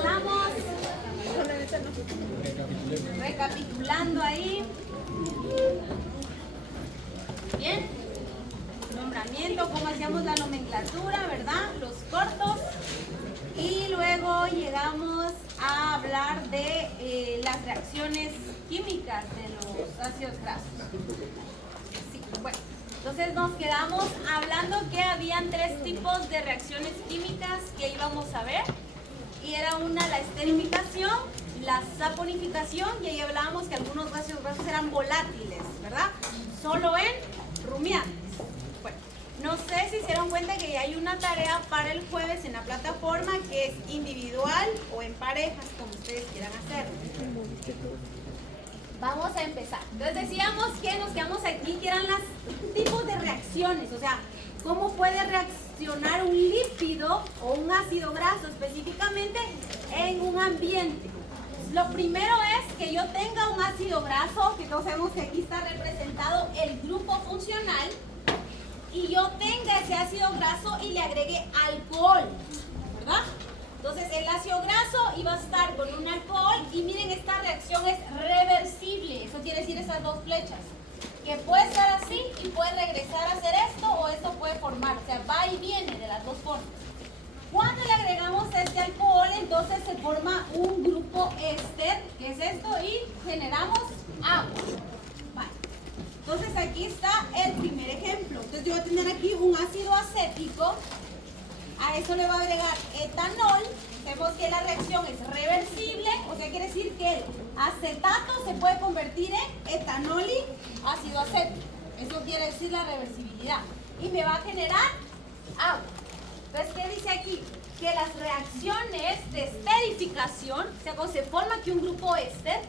Estamos recapitulando ahí. Bien. Nombramiento, cómo hacíamos la nomenclatura, ¿verdad? Los cortos. Y luego llegamos a hablar de las reacciones químicas de los ácidos grasos. Sí, bueno. Entonces nos quedamos hablando que habían 3 tipos de reacciones químicas que íbamos a ver. Y era una la esterificación, la saponificación, y ahí hablábamos que algunos ácidos grasos eran volátiles, ¿verdad? Solo en rumiantes. Bueno, no sé si se dieron cuenta que ya hay una tarea para el jueves en la plataforma que es individual o en parejas, como ustedes quieran hacer. Vamos a empezar. Entonces decíamos que nos quedamos aquí, que eran los tipos de reacciones, o sea, cómo puede reaccionar un lípido o un ácido graso específicamente en un ambiente. Lo primero es que yo tenga un ácido graso, que todos sabemos que aquí está representado el grupo funcional, y yo tenga ese ácido graso y le agregue alcohol, ¿verdad? Entonces el ácido graso iba a estar con un alcohol y miren, esta reacción es reversible. Eso quiere decir esas 2 flechas, que puede estar así y puede regresar a hacer esto, o esto puede formar, o sea, va y viene de las 2 formas. Cuando le agregamos este alcohol, entonces se forma un grupo éster, que es esto, y generamos agua. Vale. Entonces aquí está el primer ejemplo. Entonces yo voy a tener aquí un ácido acético. A eso le voy a agregar etanol. Vemos que la reacción es reversible, o sea, quiere decir que el acetato se puede convertir en etanol y ácido acético. Eso quiere decir la reversibilidad. Y me va a generar agua. Entonces, ¿qué dice aquí? Que las reacciones de esterificación, o sea, cuando se forma aquí un grupo éster,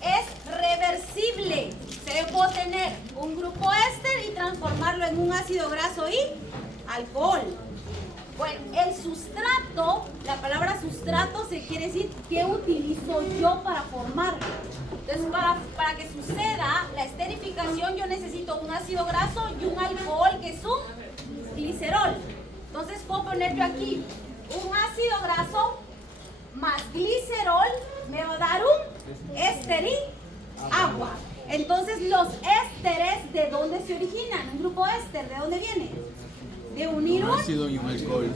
es reversible. Se puede tener un grupo éster y transformarlo en un ácido graso y alcohol. Bueno, el sustrato, la palabra sustrato se quiere decir qué utilizo yo para formarlo. Entonces, para que suceda la esterificación, yo necesito un ácido graso y un alcohol que es un glicerol. Entonces, puedo poner yo aquí un ácido graso más glicerol, me va a dar un éster y agua. Entonces, los ésteres, ¿de dónde se originan? Un grupo éster, ¿de dónde viene? De unir un ácido y un alcohol.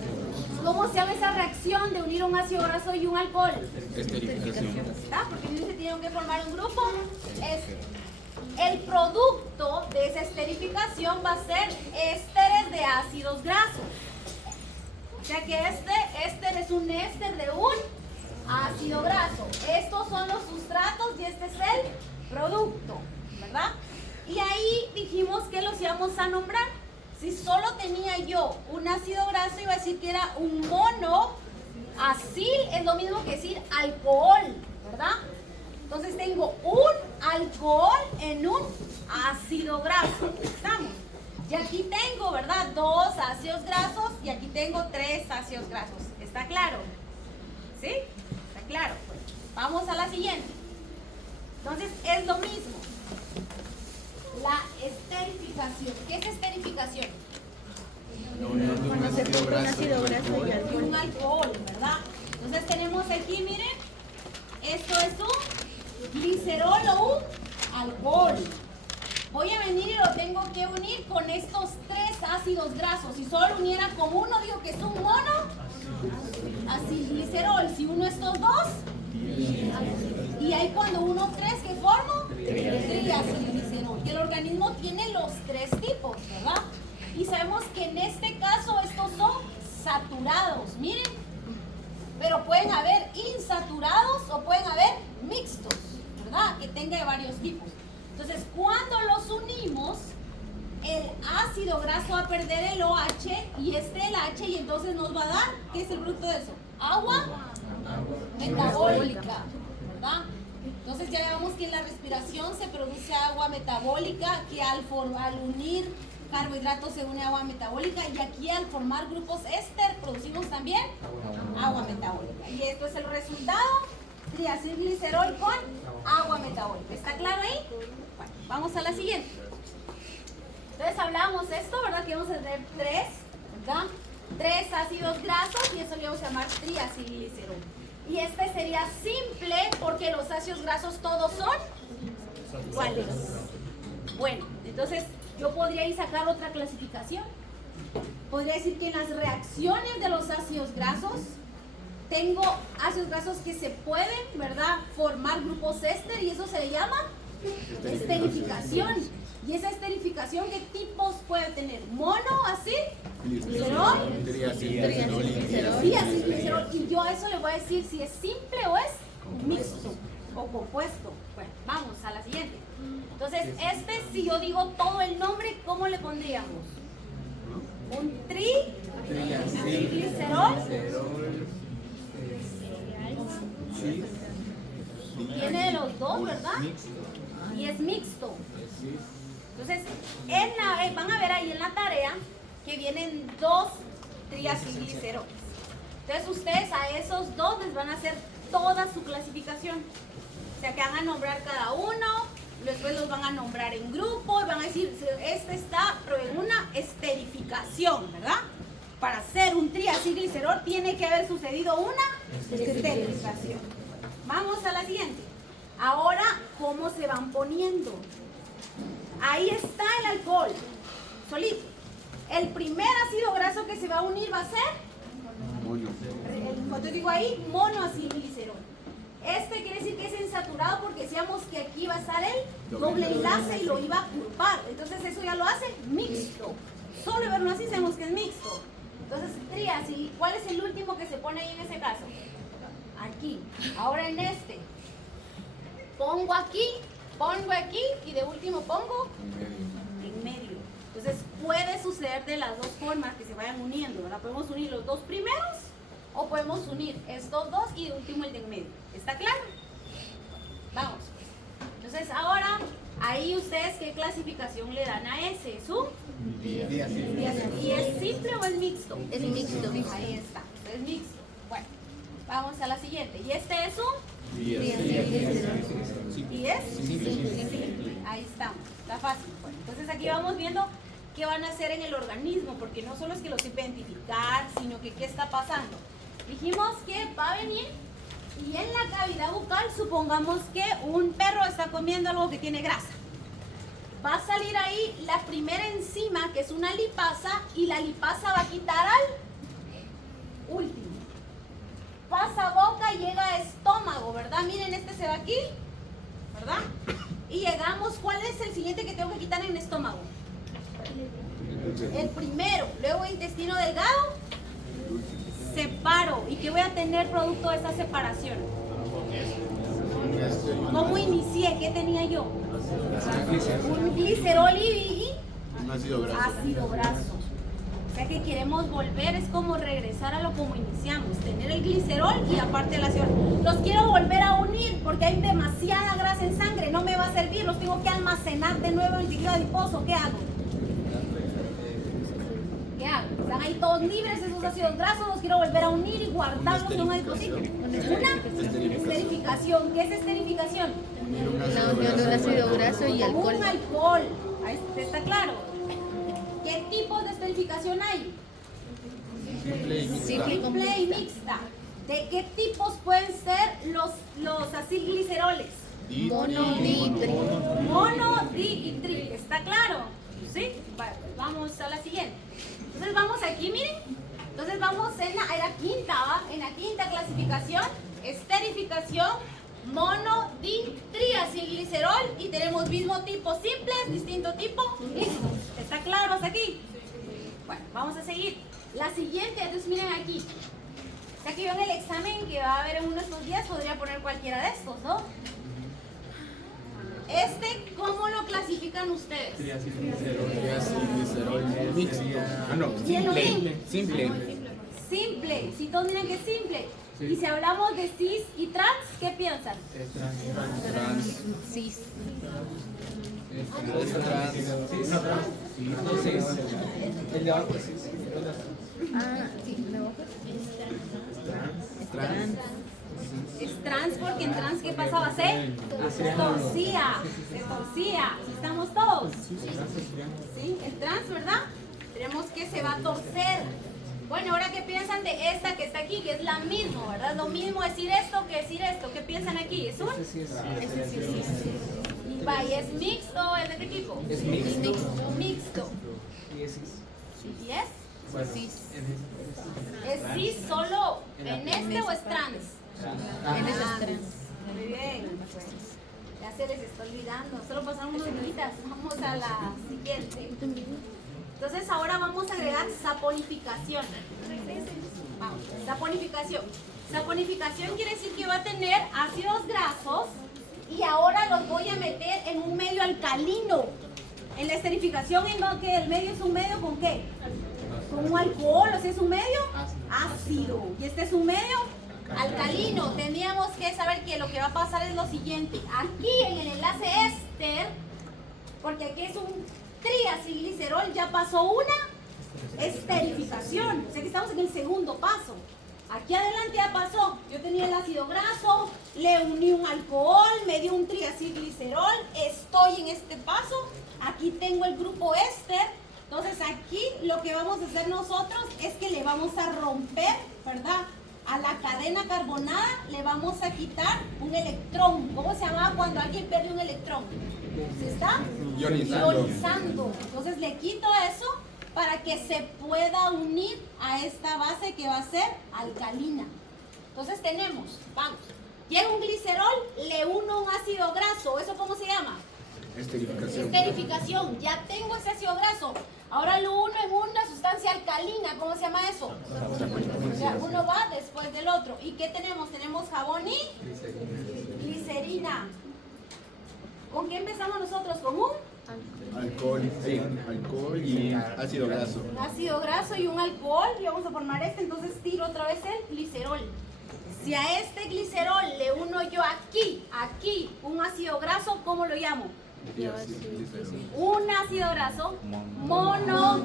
¿Cómo se llama esa reacción de unir un ácido graso y un alcohol? Esterificación. ¿Está? Porque se tienen que formar un grupo. El producto de esa esterificación va a ser ésteres de ácidos grasos. O sea que este éster es un éster de un ácido graso. Estos son los sustratos y este es el producto, ¿verdad? Y ahí dijimos que los íbamos a nombrar. Si solo tenía yo un ácido graso, iba a decir que era un monoacil, es lo mismo que decir alcohol, ¿verdad? Entonces tengo un alcohol en un ácido graso. ¿Estamos? Y aquí tengo, ¿verdad? 2 ácidos grasos y aquí tengo 3 ácidos grasos. ¿Está claro? ¿Sí? ¿Está claro? Vamos a la siguiente. Entonces es lo mismo. La esterificación. ¿Qué es esterificación? Un ácido graso Y un alcohol, ¿verdad? Entonces tenemos aquí, miren, esto es un glicerol o un alcohol. Voy a venir y lo tengo que unir con estos 3 ácidos grasos. Si solo uniera con uno, digo que es un mono acilglicerol. Si uno estos 2, y ahí cuando uno 3, ¿qué formo? Triacilglicerol. Y el organismo tiene los 3 tipos, ¿verdad? Y sabemos que en este caso estos son saturados, miren. Pero pueden haber insaturados o pueden haber mixtos, ¿verdad? Que tenga de varios tipos. Entonces, cuando los unimos, el ácido graso va a perder el OH y el H, y entonces nos va a dar, ¿qué es el producto de eso? Agua metabólica, ¿verdad? Entonces ya vemos que en la respiración se produce agua metabólica, que al unir carbohidratos se une agua metabólica, y aquí al formar grupos éster producimos también agua metabólica. Y esto es el resultado: triacilglicerol con agua metabólica. ¿Está claro ahí? Bueno, vamos a la siguiente. Entonces hablábamos esto, ¿verdad? Que vamos a tener 3, ¿verdad? 3 ácidos grasos, y eso le vamos a llamar llamar triacilglicerol. Y este sería simple porque los ácidos grasos todos son iguales. Bueno, entonces yo podría ir sacar otra clasificación. Podría decir que en las reacciones de los ácidos grasos tengo ácidos grasos que se pueden, ¿verdad?, formar grupos éster y eso se le llama esterificación. ¿Y esa esterificación qué tipos puede tener? ¿Mono, así? ¿Glicerol? Triacilglicerol. Y yo a eso le voy a decir si es simple o es mixto o compuesto. Bueno, vamos a la siguiente. Entonces, si yo digo todo el nombre, ¿cómo le pondríamos? Un triacilglicerol. Tiene de los dos, ¿verdad? Y es mixto. Entonces, van a ver ahí en la tarea que vienen 2 triacilgliceroles. Entonces, ustedes a esos 2 les van a hacer toda su clasificación. O sea, que van a nombrar cada uno, después los van a nombrar en grupo y van a decir, este está en una esterificación, ¿verdad? Para hacer un triacilglicerol tiene que haber sucedido una esterificación. Vamos a la siguiente. Ahora, ¿cómo se van poniendo? Ahí está el alcohol, solito. El primer ácido graso que se va a unir va a ser, cuando digo ahí, monoacilglicerol. Este quiere decir que es insaturado porque decíamos que aquí va a estar el doble enlace y lo iba a curvar. Entonces eso ya lo hace mixto. Solo verlo así sabemos que es mixto. Entonces, triacil, ¿cuál es el último que se pone ahí en ese caso? Aquí. Ahora en este. Pongo aquí y de último pongo en medio. Entonces puede suceder de las dos formas que se vayan uniendo, ¿verdad? Podemos unir los dos primeros o podemos unir estos dos y de último el de en medio. ¿Está claro? Vamos. Entonces ahora, ahí ustedes qué clasificación le dan a ese. ¿Es un? ¿Y es simple o es mixto? Es mixto. Ahí está, es mixto. Bueno, vamos a la siguiente. ¿Y este es un? ¿Y es? Simple. Ahí estamos, está fácil. Bueno, entonces aquí vamos viendo qué van a hacer en el organismo, porque no solo es que los identificar, sino que qué está pasando. Dijimos que va a venir y en la cavidad bucal supongamos que un perro está comiendo algo que tiene grasa. Va a salir ahí la primera enzima, que es una lipasa, y la lipasa va a quitar al último. Pasa boca y llega a estómago, ¿verdad? Miren, este se va aquí, ¿verdad? Y llegamos, ¿cuál es el siguiente que tengo que quitar en el estómago? El primero, luego intestino delgado, separo. ¿Y qué voy a tener producto de esa separación? ¿Cómo inicié? ¿Qué tenía yo? Un glicerol y un ácido graso. O sea que queremos volver, es como regresar a lo como iniciamos, tener el glicerol y aparte el ácido. Los quiero volver a unir porque hay demasiada grasa en sangre, no me va a servir, los tengo que almacenar de nuevo en tejido adiposo. ¿Qué hago? Están ahí todos libres esos ácidos grasos, los quiero volver a unir y guardarlos en un adiposito. Una esterificación. ¿Qué es esterificación? La unión de un ácido graso y alcohol. Un alcohol. Ahí está claro. ¿Qué tipos de esterificación hay? Simple y mixta. ¿De qué tipos pueden ser los acilgliceroles? Mono, di, tri. Mono, di y tri. ¿Está claro? ¿Sí? Bueno, pues vamos a la siguiente. Entonces vamos aquí, miren. Entonces vamos en la quinta, ¿va? En la quinta clasificación, esterificación, mono, di, triacilglicerol y tenemos mismo tipo simples, distinto tipo mixtos. ¿Está claro hasta aquí? Bueno, vamos a seguir. La siguiente, entonces miren aquí. O sea que yo en el examen que va a haber en uno de estos días podría poner cualquiera de estos, ¿no? ¿Cómo lo clasifican ustedes? Triacilglicerol mixto. Simple. Si todos miran que es simple. Sí. Y si hablamos de cis y trans, ¿qué piensan? Trans. Cis. El de abajo es cis. Ah, sí, el de abajo es trans. Es trans porque en trans, ¿qué pasaba? Se torcía. ¿Sí estamos todos? ¿Sí? El trans, ¿verdad? Tenemos que se va a torcer. Bueno, ahora ¿qué piensan de esta que está aquí? Que es la misma, ¿verdad? Lo mismo decir esto que decir esto. ¿Qué piensan aquí? ¿Es un? Ese sí es. Y va, ¿y es mixto? ¿Es de qué tipo? Es mixto. Mixto. Y es cis. ¿Y es? Bueno, ¿Es cis solo en este o es trans? En esas tres. Muy bien. Ya se les está olvidando. Solo pasaron unos minutos. Vamos a la siguiente. Entonces ahora vamos a agregar saponificación. Vamos, saponificación. Saponificación quiere decir que va a tener ácidos grasos y ahora los voy a meter en un medio alcalino. En la esterificación, ¿en lo que el medio es un medio con qué? Con un alcohol, o sea, es un medio ácido. Y este es un medio alcalino. Teníamos que saber que lo que va a pasar es lo siguiente. Aquí en el enlace éster, porque aquí es un triacilglicerol, ya pasó una esterificación. O sea que estamos en el segundo paso. Aquí adelante ya pasó. Yo tenía el ácido graso, le uní un alcohol, me dio un triacilglicerol, estoy en este paso. Aquí tengo el grupo éster. Entonces aquí lo que vamos a hacer nosotros es que le vamos a romper, ¿verdad? A la cadena carbonada le vamos a quitar un electrón. ¿Cómo se llama cuando alguien pierde un electrón? ¿Se está? Ionizando. Entonces le quito eso para que se pueda unir a esta base que va a ser alcalina. Entonces tenemos, vamos, llega un glicerol, le uno un ácido graso. ¿Eso cómo se llama? Esterificación. Esterificación. Ya tengo ese ácido graso. Ahora lo uno en una sustancia alcalina. ¿Cómo se llama eso? O sea, uno va después del otro. ¿Y qué tenemos? Tenemos jabón y glicerina. ¿Con qué empezamos nosotros? ¿Con un? Alcohol. Sí. Alcohol y ácido graso. Un ácido graso y un alcohol. Y vamos a formar este. Entonces tiro otra vez el glicerol. Si a este glicerol le uno yo aquí, un ácido graso, ¿cómo lo llamo? Un ácido graso mono.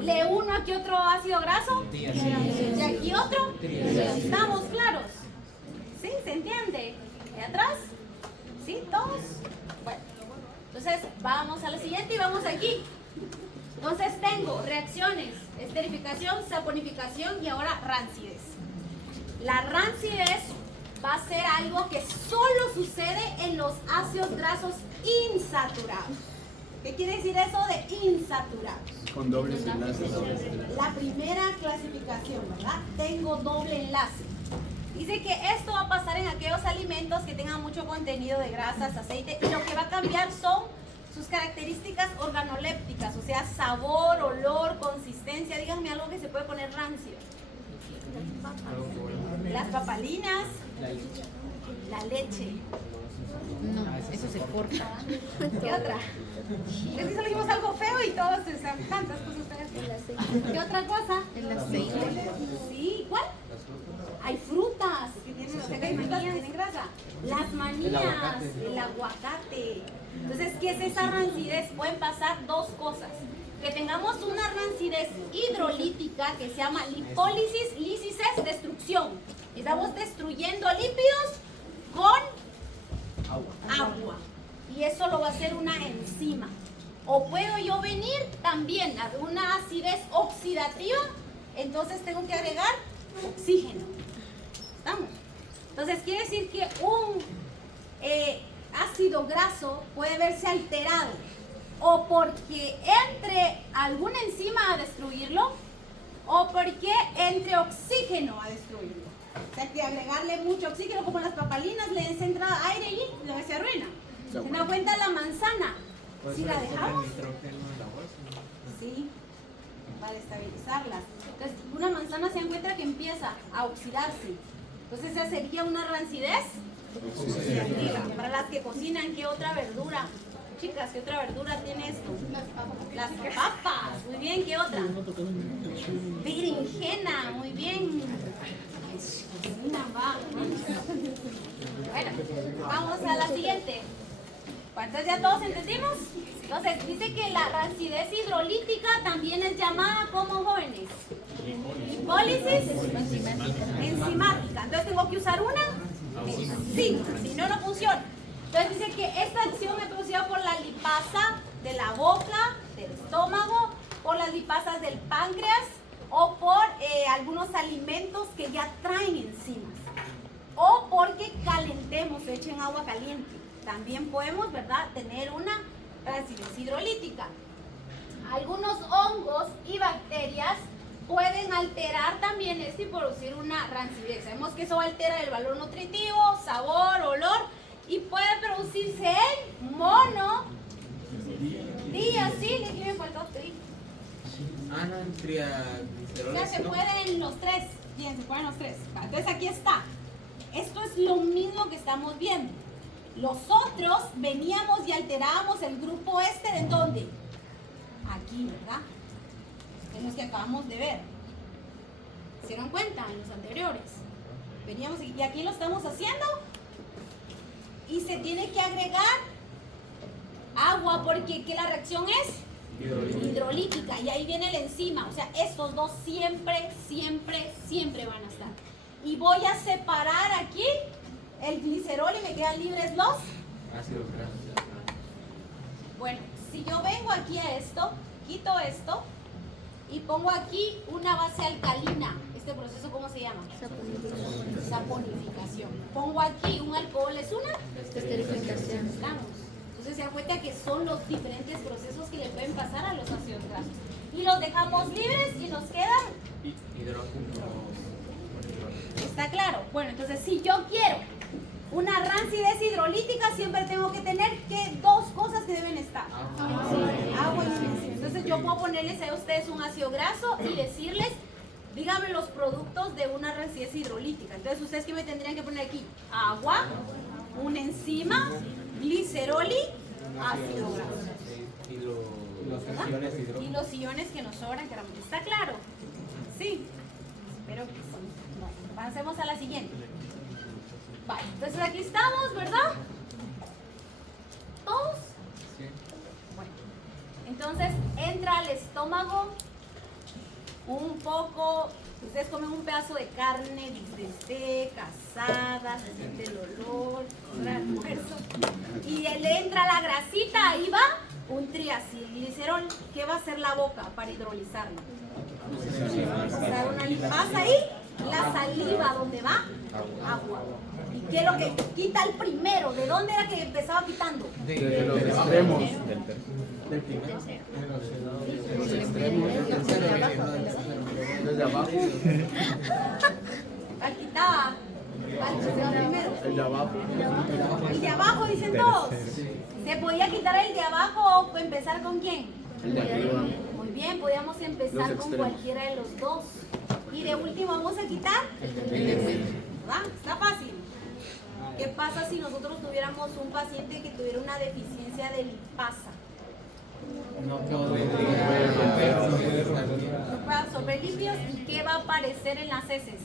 Le uno aquí otro ácido graso y aquí otro. ¿Estamos claros? ¿Sí? ¿Se entiende? ¿De atrás? ¿Sí? ¿Todos? Bueno, entonces vamos a la siguiente y vamos aquí. Entonces tengo reacciones, esterificación, saponificación y ahora rancidez. La rancidez va a ser algo que solo sucede en los ácidos grasos insaturados. ¿Qué quiere decir eso de insaturados? Con dobles enlaces. La primera clasificación, ¿verdad? Tengo doble enlace. Dice que esto va a pasar en aquellos alimentos que tengan mucho contenido de grasas, aceite, y lo que va a cambiar son sus características organolépticas, o sea, sabor, olor, consistencia. Díganme algo que se puede poner rancio. Las papalinas, la leche. No, eso se corta. ¿Qué otra? Es que solo dijimos algo feo y todos se saben tantas cosas feas. ¿Qué otra cosa? El aceite. Sí, ¿cuál? Hay frutas que tienen, o sea, que hay frutas que tienen grasa. Las manías, el aguacate. Entonces, ¿qué es esa rancidez? Pueden pasar dos cosas. Que tengamos una rancidez hidrolítica que se llama lipólisis, lisis es destrucción. Estamos destruyendo lípidos con agua. Y eso lo va a hacer una enzima. O puedo yo venir también a una acidez oxidativa, entonces tengo que agregar oxígeno. ¿Estamos? Entonces quiere decir que un ácido graso puede verse alterado o porque entre alguna enzima a destruirlo o porque entre oxígeno a destruirlo. O sea que agregarle mucho oxígeno, como las papalinas, le entra aire y se arruina. ¿Se dan cuenta la manzana? Si la dejamos, sí, para estabilizarlas. Entonces, una manzana se encuentra que empieza a oxidarse. Entonces, esa sería una rancidez oxidativa. Para las que cocinan, ¿qué otra verdura? Chicas, ¿qué otra verdura tiene esto? Las papas. Muy bien, ¿qué otra? Berenjena, muy bien. Bueno, vamos a la siguiente. Entonces, ¿ya todos entendimos? Entonces, dice que la rancidez hidrolítica también es llamada como jóvenes. Lipólisis enzimática. Entonces, ¿tengo que usar una? Sí, si no, no funciona. Entonces, dice que esta acción es producida por la lipasa de la boca, del estómago, por las lipasas del páncreas, o por algunos alimentos que ya traen enzimas, o porque calentemos, echen agua caliente. También podemos, ¿verdad?, tener una rancidez hidrolítica. Algunos hongos y bacterias pueden alterar también esto y producir una rancidez. Sabemos que eso altera el valor nutritivo, sabor, olor, y puede producirse el mono. Sí, aquí me faltó tri. Ya se pueden los tres. Bien, se pueden los tres. Entonces aquí está. Esto es lo mismo que estamos viendo. Los otros veníamos y alterábamos el grupo este, ¿en dónde? Aquí, ¿verdad? En los que acabamos de ver. ¿Se dieron cuenta? En los anteriores. Veníamos y aquí lo estamos haciendo. Y se tiene que agregar agua porque ¿qué la reacción es? Hidrolítica. Y ahí viene la enzima. O sea, estos dos siempre van a estar. Y voy a separar aquí el glicerol y me quedan libres los ácidos grasos. Bueno, si yo vengo aquí a esto, quito esto y pongo aquí una base alcalina. ¿Este proceso cómo se llama? Saponificación. Pongo aquí un alcohol, ¿es una? Esterificación. Entonces se dan cuenta que son los diferentes procesos que le pueden pasar a los ácidos grasos. Y los dejamos libres y nos quedan. Hidrógeno. ¿Está claro? Bueno, entonces si yo quiero una rancidez hidrolítica, siempre tengo que tener que dos cosas que deben estar. Agua y enzima. Entonces yo puedo ponerles a ustedes un ácido graso y decirles, díganme los productos de una rancidez hidrolítica. Entonces ustedes ¿qué me tendrían que poner aquí? Agua, una enzima, glicerol y ácido graso. Y los iones que nos sobran, caramba. ¿Está claro? Sí. Espero que sí. Bueno, pasemos a la siguiente. Vale, entonces aquí estamos, ¿verdad? ¿Todos? Sí. Bueno, entonces entra al estómago un poco, ustedes comen un pedazo de carne, desde casada, se siente el olor, el almuerzo, y le entra la grasita, ahí va un triacilglicerol. ¿Qué va a hacer la boca para hidrolizarlo? Pasa ahí la saliva, ¿dónde va? Agua. ¿Y qué es lo que quita el primero? ¿De dónde era que empezaba quitando? De los extremos. Del primero. Los extremos. Desde abajo. ¿Cuál quitaba? ¿Cuál quitaba primero? El de abajo. El de abajo, dicen todos. ¿Se podía quitar el de abajo o empezar con quién? El de arriba. Muy bien, podíamos empezar Los con extremos. cualquiera de los dos. Y de último vamos a quitar el de medio. ¿Verdad? Está fácil. ¿Qué pasa si nosotros tuviéramos un paciente que tuviera una deficiencia de lipasa? No No puede absorber lípidos. ¿Y qué va a aparecer en las heces?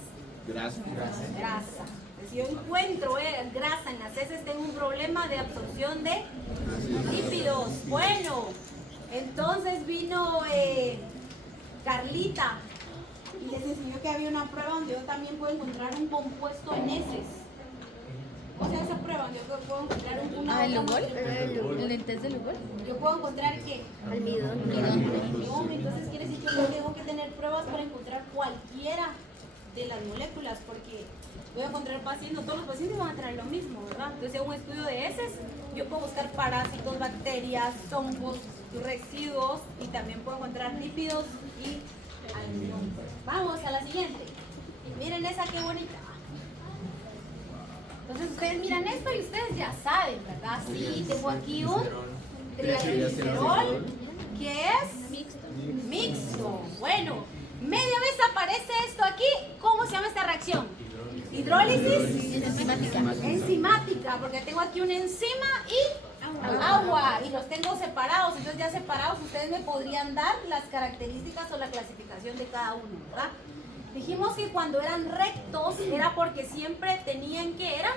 Grasa. Grasa. Si yo encuentro grasa en las heces, tengo un problema de absorción de lípidos. Bueno, entonces vino Carlita y les enseñó que había una prueba donde yo también puedo encontrar un compuesto en heces. ¿Cómo se llama esa prueba? Yo puedo encontrar ¿El Lugol? ¿El test de Lugol? Yo puedo encontrar ¿qué? Almidón. Almidón. Entonces quiere decir que yo tengo que tener pruebas para encontrar cualquiera de las moléculas, porque voy a encontrar pacientes, no todos los pacientes van a traer lo mismo, ¿verdad? Entonces, en un estudio de heces, yo puedo buscar parásitos, bacterias, hongos, residuos, y también puedo encontrar lípidos y almidón. Vamos a la siguiente. Miren esa qué bonita. Entonces ustedes miran esto y ustedes ya saben, ¿verdad? Sí, tengo aquí un triacilglicerol, que es mixto. Bueno, media vez aparece esto aquí. ¿Cómo se llama esta reacción? Hidrólisis enzimática, porque tengo aquí una enzima y agua, y los tengo separados. Entonces ya separados ustedes me podrían dar las características o la clasificación de cada uno, ¿verdad? Dijimos que cuando eran rectos era porque siempre tenían que eran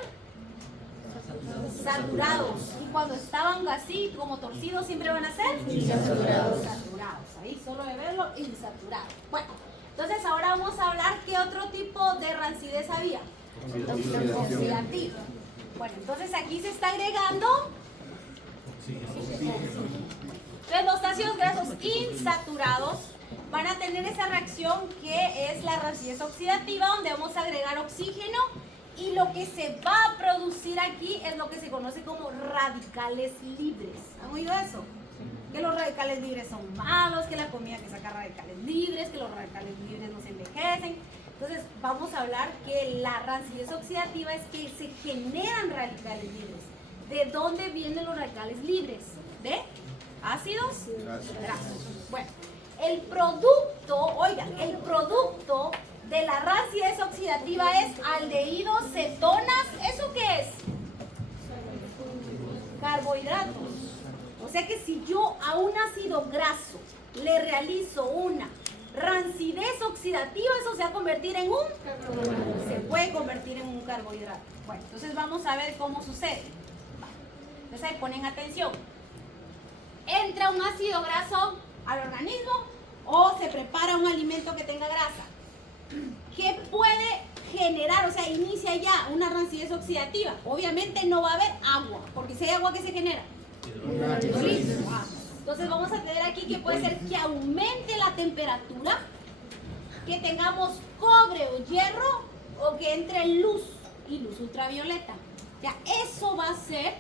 saturados, y cuando estaban así como torcidos siempre van a ser insaturados. Ahí solo de verlo, insaturado. Bueno, entonces ahora vamos a hablar qué otro tipo de rancidez había. Oxidativa. Bueno, entonces aquí se está agregando entonces los ácidos grasos insaturados van a tener esa reacción que es la rancidez oxidativa, donde vamos a agregar oxígeno y lo que se va a producir aquí es lo que se conoce como radicales libres. ¿Han oído eso? Que los radicales libres son malos, que la comida que saca radicales libres, que los radicales libres no se envejecen. Entonces vamos a hablar que la rancidez oxidativa es que se generan radicales libres. ¿De dónde vienen los radicales libres? ¿De ácidos grasos. Bueno, el producto, oigan, el producto de la rancidez oxidativa es aldehídos, cetonas. ¿Eso qué es? Carbohidratos. O sea que si yo a un ácido graso le realizo una rancidez oxidativa, eso se va a convertir en se puede convertir en un carbohidrato. Bueno, entonces vamos a ver cómo sucede. Entonces ahí ponen atención. Entra un ácido graso al organismo o se prepara un alimento que tenga grasa. ¿Qué puede generar? O sea, inicia ya una rancidez oxidativa. Obviamente no va a haber agua, porque si hay agua, ¿qué se genera? Hidrólisis. Entonces vamos a tener aquí que puede ser que aumente la temperatura, que tengamos cobre o hierro, o que entre luz y luz ultravioleta. Ya, eso va a hacer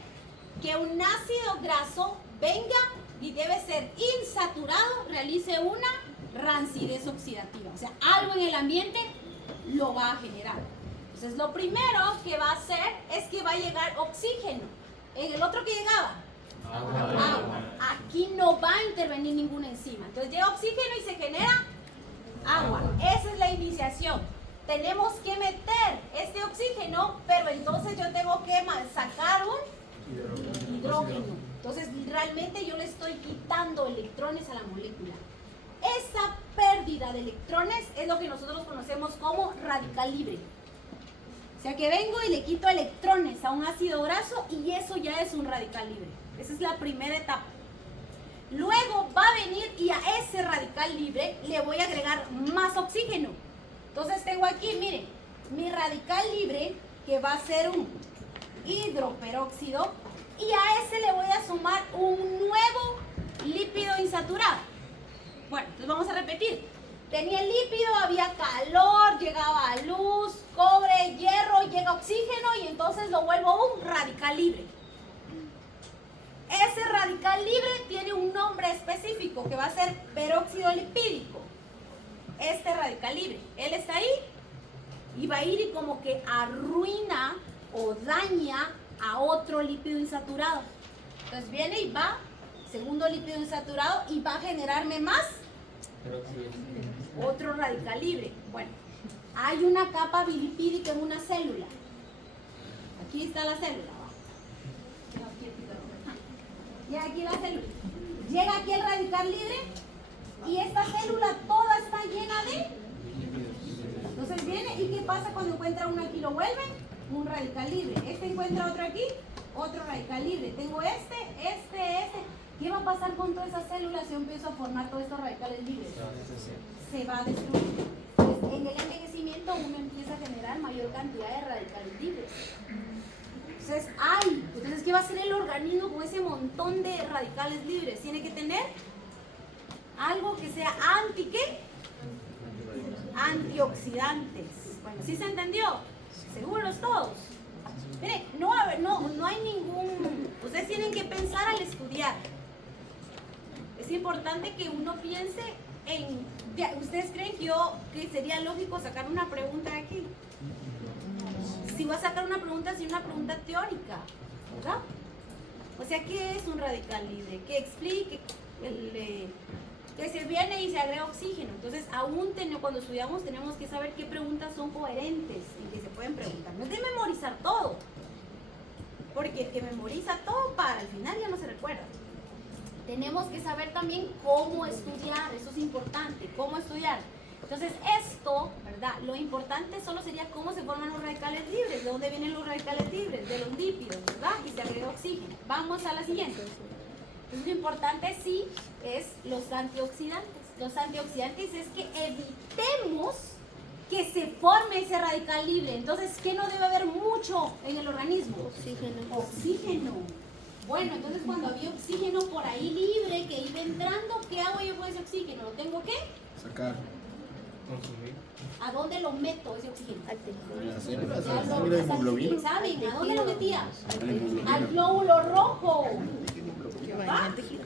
que un ácido graso venga y debe ser insaturado, realice una rancidez oxidativa. O sea, algo en el ambiente lo va a generar. Entonces, lo primero que va a hacer es que va a llegar oxígeno. En el otro que llegaba, agua. Aquí no va a intervenir ninguna enzima. Entonces, llega oxígeno y se genera agua. Esa es la iniciación. Tenemos que meter este oxígeno, pero entonces yo tengo que sacar un hidrógeno. Entonces, realmente yo le estoy quitando electrones a la molécula. Esa pérdida de electrones es lo que nosotros conocemos como radical libre. O sea que vengo y le quito electrones a un ácido graso y eso ya es un radical libre. Esa es la primera etapa. Luego va a venir y a ese radical libre le voy a agregar más oxígeno. Entonces tengo aquí, miren, mi radical libre que va a ser un hidroperóxido y a ese le voy a sumar un nuevo lípido insaturado. Bueno, entonces vamos a repetir. Tenía el lípido, había calor, llegaba luz, cobre, hierro, llega oxígeno y entonces lo vuelvo un radical libre. Ese radical libre tiene un nombre específico que va a ser peróxido lipídico. Este radical libre, él está ahí y va a ir y como que arruina o daña a otro lípido insaturado. Entonces viene y va, segundo lípido insaturado, y va a generarme más otro radical libre. Bueno, hay una capa bilipídica en una célula. Aquí está la célula. Y aquí la célula. Llega aquí el radical libre y esta célula toda está llena de. Entonces viene y ¿qué pasa cuando encuentra uno aquí? Lo vuelve un radical libre. Este encuentra otro aquí, otro radical libre. Tengo este. ¿Qué va a pasar con todas esas células si yo empiezo a formar todos estos radicales libres? Se va a destruir. Pues en el envejecimiento uno empieza a generar mayor cantidad de radicales libres. Entonces, ¿qué va a hacer el organismo con ese montón de radicales libres? Tiene que tener algo que sea ¿qué? Antioxidantes. Bueno, ¿sí se entendió? ¿Seguros todos? Miren, no hay ningún. Ustedes tienen que pensar al estudiar. Es importante que uno piense en. ¿Ustedes creen que sería lógico sacar una pregunta de aquí? Si voy a sacar una pregunta, si una pregunta teórica, ¿verdad? O sea, ¿qué es un radical libre? Que explique, que se viene y se agrega oxígeno. Entonces, cuando estudiamos tenemos que saber qué preguntas son coherentes y que se pueden preguntar. No es de memorizar todo, porque el que memoriza todo para al final ya no se recuerda. Tenemos que saber también cómo estudiar, eso es importante, cómo estudiar. Entonces esto, ¿verdad? Lo importante solo sería cómo se forman los radicales libres, de dónde vienen los radicales libres, de los lípidos, ¿verdad? Y se agrega oxígeno. Vamos a la siguiente. Entonces lo importante sí es los antioxidantes. Los antioxidantes es que evitemos que se forme ese radical libre. Entonces, ¿qué no debe haber mucho en el organismo? Oxígeno. Bueno, entonces cuando había oxígeno por ahí libre que iba entrando, ¿qué hago yo con ese oxígeno? ¿Lo tengo qué? Sacar. Consumir. ¿A dónde lo meto ese oxígeno? Las células, Ya la lo- sangre de hemoglobina. ¿Saben? ¿A dónde lo metía? La hemoglobina. Al glóbulo rojo. Que va en el tejido.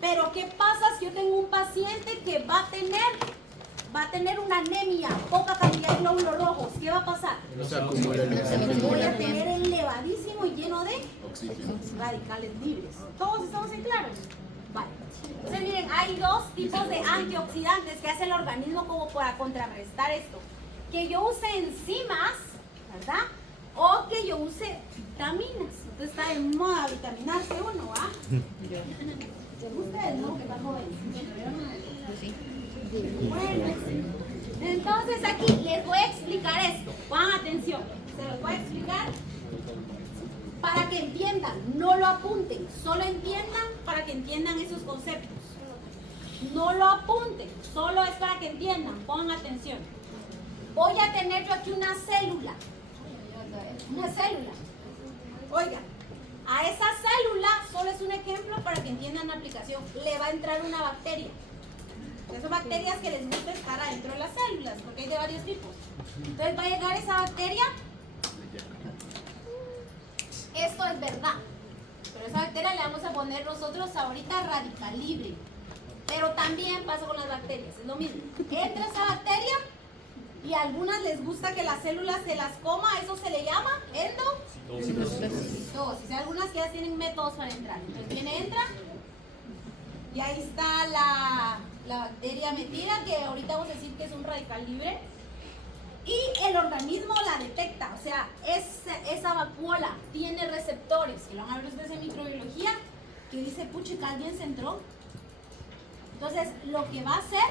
Pero ¿qué pasa si yo tengo un paciente que va a tener una anemia, poca cantidad de glóbulos rojos? ¿Qué va a pasar? No se acumula el Voy a tener elevadísimo y lleno de oxígeno. radicales libres. ¿Todos estamos en claros? Vale. Entonces miren, hay dos tipos de antioxidantes que hace el organismo como para contrarrestar esto. Que yo use enzimas, ¿verdad? O que yo use vitaminas. Entonces está de moda vitaminarse uno, ¿ah? Ustedes, ¿no? Que están jóvenes. Bueno, entonces aquí les voy a explicar esto. Pongan atención. Se los voy a explicar para que entiendan. No lo apunten. Solo entiendan para que entiendan esos conceptos. No lo apunten. Solo es para que entiendan. Pongan atención. Voy a tener yo aquí una célula. Una célula. Oiga, a esa célula, solo es un ejemplo para que entiendan la aplicación, le va a entrar una bacteria. Son bacterias que les gusta estar adentro de las células, porque hay de varios tipos. Entonces va a llegar esa bacteria. Esto es verdad. Pero esa bacteria le vamos a poner nosotros ahorita radical libre. Pero también pasa con las bacterias, es lo mismo. Entra esa bacteria y a algunas les gusta que las células se las coma, eso se le llama endocitosis. Hay algunas que ya tienen métodos para entrar. Entonces viene, entra y ahí está la bacteria metida, que ahorita vamos a decir que es un radical libre. Y el organismo la detecta, o sea, esa vacuola tiene receptores, que lo van a ver ustedes en microbiología, que dice, puchica, alguien se entró. Entonces, lo que va a hacer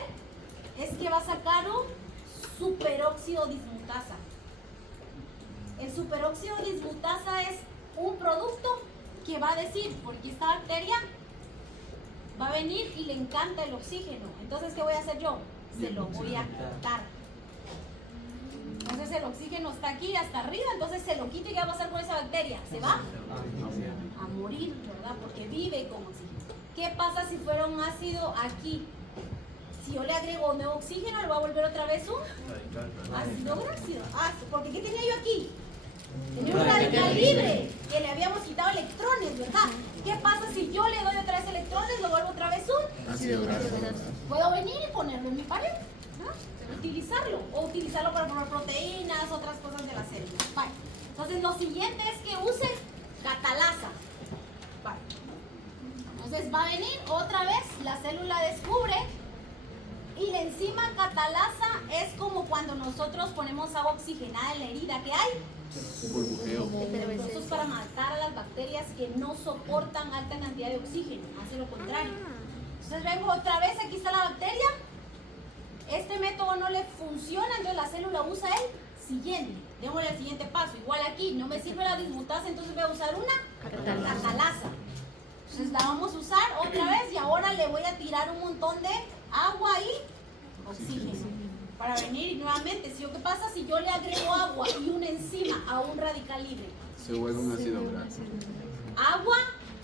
es que va a sacar un superóxido dismutasa. El superóxido dismutasa es un producto que va a decir, porque esta bacteria va a venir y le encanta el oxígeno. Entonces, ¿qué voy a hacer yo? Se lo voy a quitar. Entonces el oxígeno está aquí hasta arriba, entonces se lo quito y ¿qué va a pasar con esa bacteria? Se va a morir, ¿verdad? Porque vive con oxígeno. ¿Qué pasa si fuera un ácido aquí? Si yo le agrego nuevo oxígeno, ¿le va a volver otra vez un ácido grácido? Porque ¿qué tenía yo aquí? Tenía un radical libre, que le habíamos quitado electrones, ¿verdad? ¿Qué pasa si yo le doy otra vez electrones, lo vuelvo otra vez un Ácido graso. puedo venir y ponerlo en mi pared, ¿no? Utilizarlo, o utilizarlo para formar proteínas, otras cosas de la célula. Vale. Entonces lo siguiente es que use catalasa. Vale. Entonces va a venir otra vez, la célula descubre, y la enzima catalasa es como cuando nosotros ponemos agua oxigenada en la herida que hay. Un burbujeo. Eso es para matar a las bacterias que no soportan alta cantidad de oxígeno, hace lo contrario. Entonces vengo otra vez, aquí está la bacteria. Este método no le funciona, entonces la célula usa el siguiente. Démosle el siguiente paso. Igual aquí, no me sirve la dismutasa, entonces voy a usar una catalasa. Entonces la vamos a usar otra vez y ahora le voy a tirar un montón de agua y oxígeno. Para venir y nuevamente, ¿sí? ¿Qué pasa si yo le agrego agua y una enzima a un radical libre? Se vuelve un ácido graso. Agua,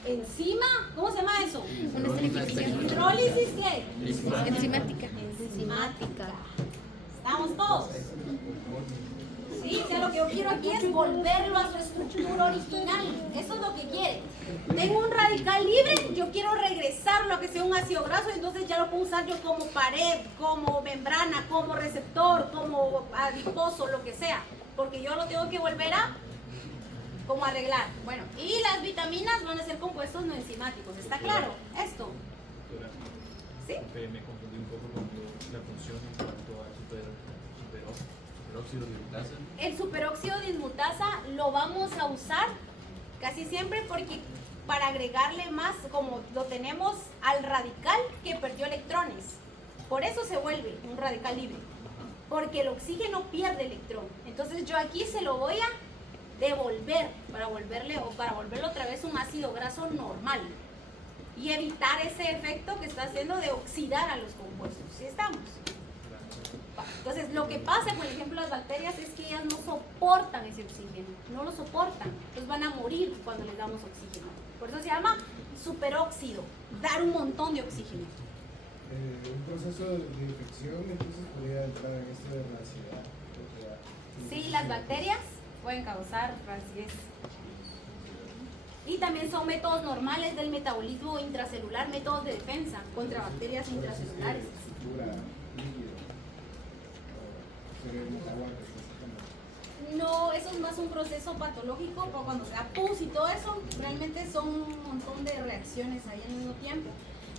enzima, ¿cómo se llama eso? Una esterificación. ¿Hidrólisis qué? Enzimática. Enzimática. ¿Estamos todos? Sí, o sea, lo que yo quiero aquí es volverlo a su estructura original. Eso es lo que quiere. Tengo un radical libre, yo quiero regresarlo a que sea un ácido graso, entonces ya lo puedo usar yo como pared, como membrana, como receptor, como adiposo, lo que sea. Porque yo lo tengo que volver a como arreglar. Bueno, y las vitaminas van a ser compuestos no enzimáticos. ¿Está claro esto? ¿Sí? Me confundí un poco con la función en cuanto al superóxido dismutasa. El superóxido dismutasa lo vamos a usar casi siempre porque para agregarle más, como lo tenemos al radical que perdió electrones. Por eso se vuelve un radical libre. Porque el oxígeno pierde electrón. Entonces yo aquí se lo voy a devolver para volverlo otra vez un ácido graso normal. Y evitar ese efecto que está haciendo de oxidar a los compuestos. ¿Sí estamos? Entonces, lo que pasa, por ejemplo, las bacterias es que ellas no soportan ese oxígeno, no lo soportan, entonces van a morir cuando les damos oxígeno. Por eso se llama superóxido, dar un montón de oxígeno. un proceso de infección, entonces podría entrar en esto de la ansiedad. Sí, las bacterias pueden causar racidez. Y también son métodos normales del metabolismo intracelular, métodos de defensa contra bacterias intracelulares. No, eso es más un proceso patológico, cuando se da pus y todo eso, realmente son un montón de reacciones ahí al mismo tiempo.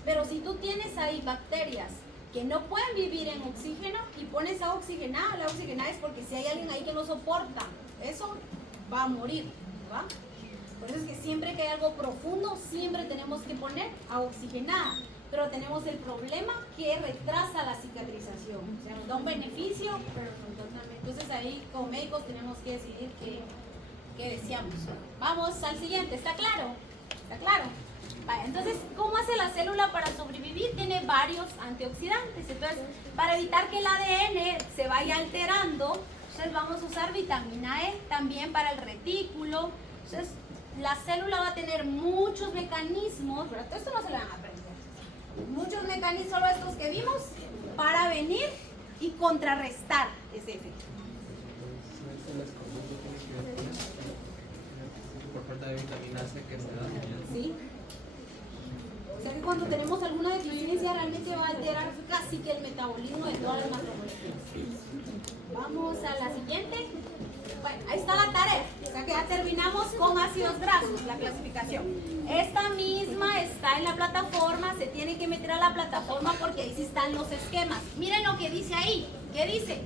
Pero si tú tienes ahí bacterias que no pueden vivir en oxígeno y pones agua oxigenada, la oxigenada es porque si hay alguien ahí que no soporta, eso va a morir, ¿va? Por eso es que siempre que hay algo profundo, siempre tenemos que poner agua oxigenada. Pero tenemos el problema que retrasa la cicatrización. O sea, nos da un beneficio, pero nos da una... Entonces ahí como médicos tenemos que decidir qué deseamos. Vamos al siguiente, ¿está claro? ¿Está claro? Vale, entonces, ¿cómo hace la célula para sobrevivir? Tiene varios antioxidantes. Entonces, para evitar que el ADN se vaya alterando, entonces vamos a usar vitamina E también para el retículo. Entonces, la célula va a tener muchos mecanismos, pero todo esto no se lo van a aprender. Muchos mecanismos, solo estos que vimos, para venir y contrarrestar ese efecto. Por falta de vitamina C que se da. ¿Sí? O sea que cuando tenemos alguna deficiencia realmente va a alterar casi que el metabolismo de todas las macromoléculas. Vamos a la siguiente. Bueno, ahí está la tarea. O sea que ya terminamos con ácidos grasos, la clasificación. Esta misma está en la plataforma, se tiene que meter a la plataforma porque ahí sí están los esquemas. Miren lo que dice ahí. ¿Qué dice?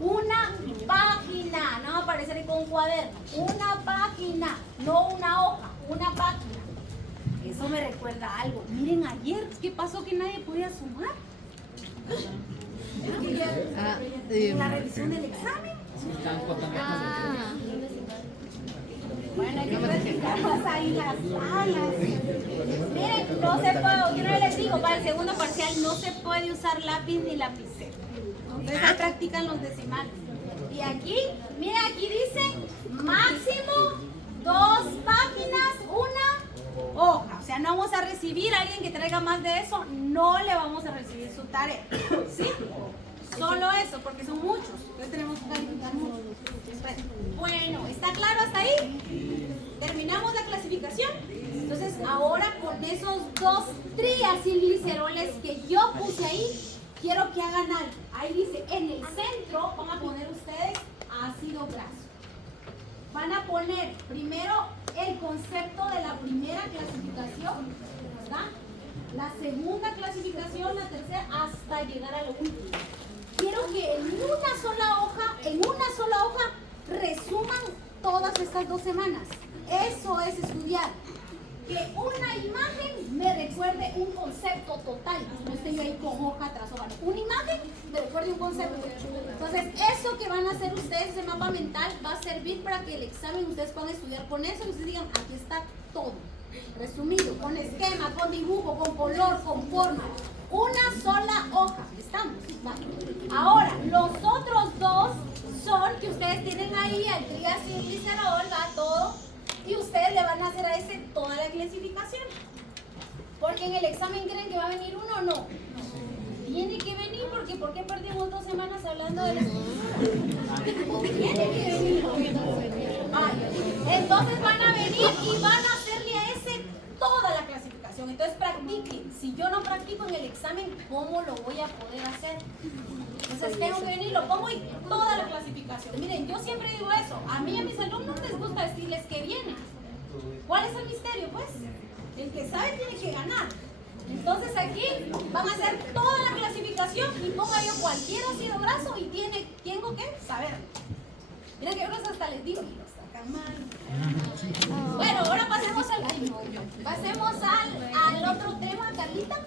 Una página, no va a aparecer ahí con un cuaderno. Una página, no una hoja, una página. Eso me recuerda algo. Miren ayer, ¿qué pasó que nadie podía sumar? Es que ya, en la revisión del examen. Bueno, hay que practicarlas ahí las salas. Miren, no se puede, yo no les digo, para el segundo parcial no se puede usar lápiz ni lapicero. Entonces ahí practican los decimales. Y aquí, miren, aquí dice máximo 2 páginas, una hoja. O sea, no vamos a recibir a alguien que traiga más de eso, no le vamos a recibir su tarea. ¿Sí? Solo eso, porque son muchos. Entonces tenemos que calificar muchos. Bueno, ¿está claro hasta ahí? Terminamos la clasificación. Entonces, ahora con esos 2 triacilgliceroles que yo puse ahí, quiero que hagan algo. Ahí dice, en el centro van a poner ustedes ácido graso. Van a poner primero el concepto de la primera clasificación, ¿verdad? La segunda clasificación, la tercera, hasta llegar a lo último. Quiero que en una sola hoja, resuman todas estas 2 semanas. Eso es estudiar. Que una imagen me recuerde un concepto total. No estoy ahí con hoja tras hoja. Una imagen me recuerde un concepto. Entonces, eso que van a hacer ustedes, ese mapa mental, va a servir para que el examen ustedes puedan estudiar con eso y ustedes digan, aquí está todo. Resumido, con esquema, con dibujo, con color, con forma. Una sola hoja. ¿Estamos? Vale. Ahora, los otros 2 son que ustedes tienen ahí el triacilglicerol, va todo. Y ustedes le van a hacer a ese toda la clasificación. Porque en el examen creen que va a venir uno o no. Tiene que venir porque ¿por qué perdimos 2 semanas hablando de la estructura? Tiene que venir. Vale. Entonces van a venir y van a hacerle a ese toda la clasificación. Entonces practiquen. Si yo no practico en el examen, ¿cómo lo voy a poder hacer? Entonces tengo que venir, lo pongo y toda la clasificación. Miren, yo siempre digo eso. A mí y a mis alumnos les gusta decirles que vienen. ¿Cuál es el misterio? Pues el que sabe tiene que ganar. Entonces aquí van a hacer toda la clasificación y ponga yo cualquier ácido graso y tengo que saber. Miren que otros hasta les digo y lo sacan mal. Bueno, ahora pasemos al otro tema, Carlita.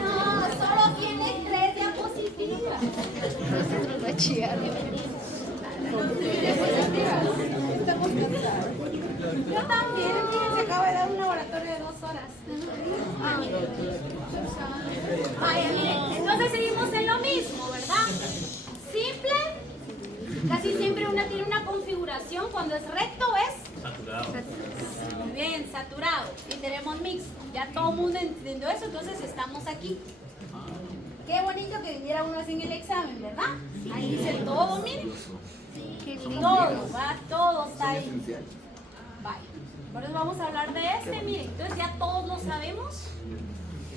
No, solo tiene 3 diapositivas. Yo también, se acaba de dar un laboratorio de 2 horas. Vaya, miren, entonces seguimos en lo mismo, ¿verdad? Simple, casi siempre una tiene una configuración, cuando es recto es Muy bien, saturado. Y tenemos mixto. Ya todo el mundo entendió eso, entonces estamos aquí. Qué bonito que viniera uno así en el examen, ¿verdad? Ahí dice todo, miren. Todo, va, todo está ahí. Vale. Por eso vamos a hablar de este, miren. Entonces ya todos lo sabemos.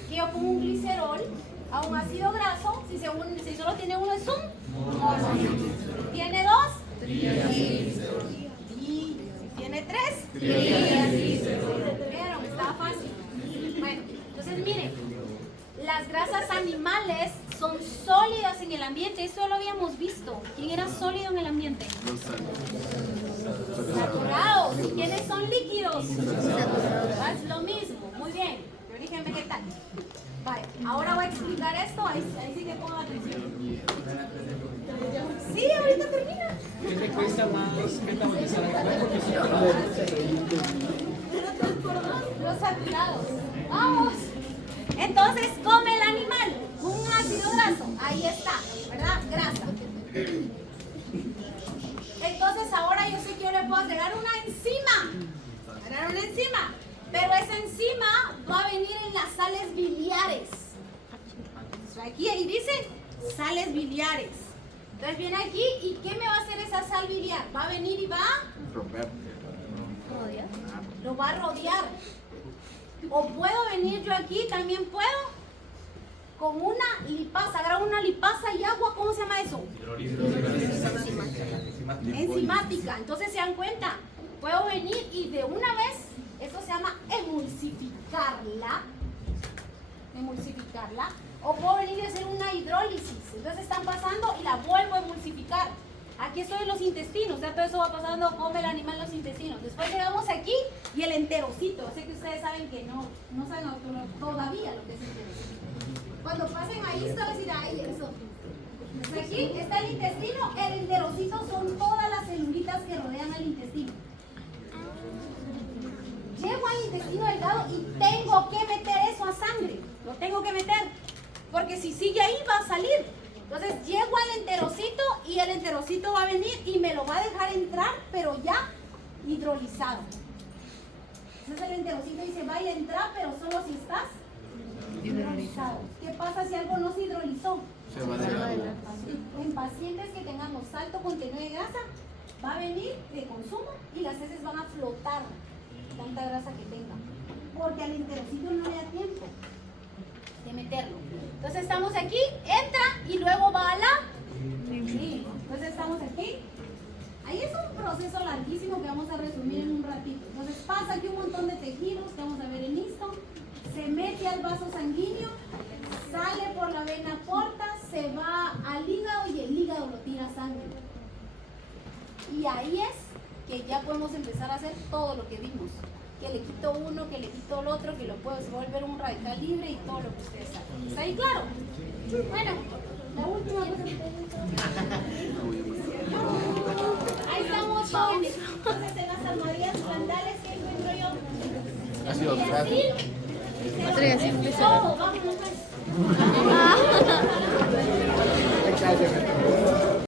Que yo pongo un glicerol a un ácido graso. Si solo tiene uno es un mono. ¿Tiene dos? Y si tiene tres, ¿vieron? Está fácil. Bueno, entonces miren, las grasas animales son sólidas en el ambiente. Eso lo habíamos visto. ¿Quién era sólido en el ambiente? Saturados. ¿Y quiénes son líquidos? Es lo mismo. Muy bien. De origen vegetal. Vale, ahora voy a explicar esto. Ahí sí que pongan atención. Sí, ahorita termina. ¿Qué te cuesta más? ¿Qué te va a empezar a Los saturados. Vamos. Entonces come el animal. Un ácido graso. Ahí está, ¿verdad? Grasa. Entonces ahora yo sé que yo le puedo agregar una enzima. Agregar una enzima. Pero esa enzima va a venir en las sales biliares. Aquí ahí dice sales biliares. Entonces viene aquí y ¿qué me va a hacer esa sal biliar? Va a venir y va a Romper. lo va a rodear. O puedo venir yo aquí, también puedo, con una lipasa, agarrar una lipasa y agua, ¿cómo se llama eso? Enzimática. Entonces se dan cuenta, puedo venir y de una vez, esto se llama emulsificarla, o puedo venir y hacer una hidrólisis. Entonces están pasando y la vuelvo a emulsificar. Aquí estoy en los intestinos, ya todo eso va pasando, come el animal en los intestinos. Después llegamos aquí y el enterocito. Sé que ustedes saben que no saben todavía lo que es enterocito. Cuando pasen ahí, se van a decir, ay, eso. Pues aquí está el intestino, el enterocito son todas las celulitas que rodean al intestino. Llego al intestino delgado y tengo que meter eso a sangre. Lo tengo que meter, porque si sigue ahí va a salir. Entonces llego al enterocito y el enterocito va a venir y me lo va a dejar entrar, pero ya hidrolizado. Entonces el enterocito dice, vaya a entrar, pero solo si estás hidrolizado. ¿Qué pasa si algo no se hidrolizó? Se va a dejar. En pacientes que tengamos alto contenido de grasa, va a venir de consumo y las heces van a flotar tanta grasa que tengan. Porque al enterocito no le da tiempo de meterlo. Entonces estamos aquí, entra y luego va a la... Sí. Entonces estamos aquí. Ahí es un proceso larguísimo que vamos a resumir en un ratito. Entonces pasa aquí un montón de tejidos que vamos a ver en esto. Se mete al vaso sanguíneo, sale por la vena porta, se va al hígado y el hígado lo tira sangre. Y ahí es que ya podemos empezar a hacer todo lo que vimos. Que le quito uno, que le quito el otro, que lo puedo volver un radical libre y todo lo que ustedes saben. ¿Está ahí claro? Bueno, la última cosa que ahí estamos todos. Entonces en las almohadillas plantales que encuentro yo. Ácido graso. Todo, vámonos pues. Cállate.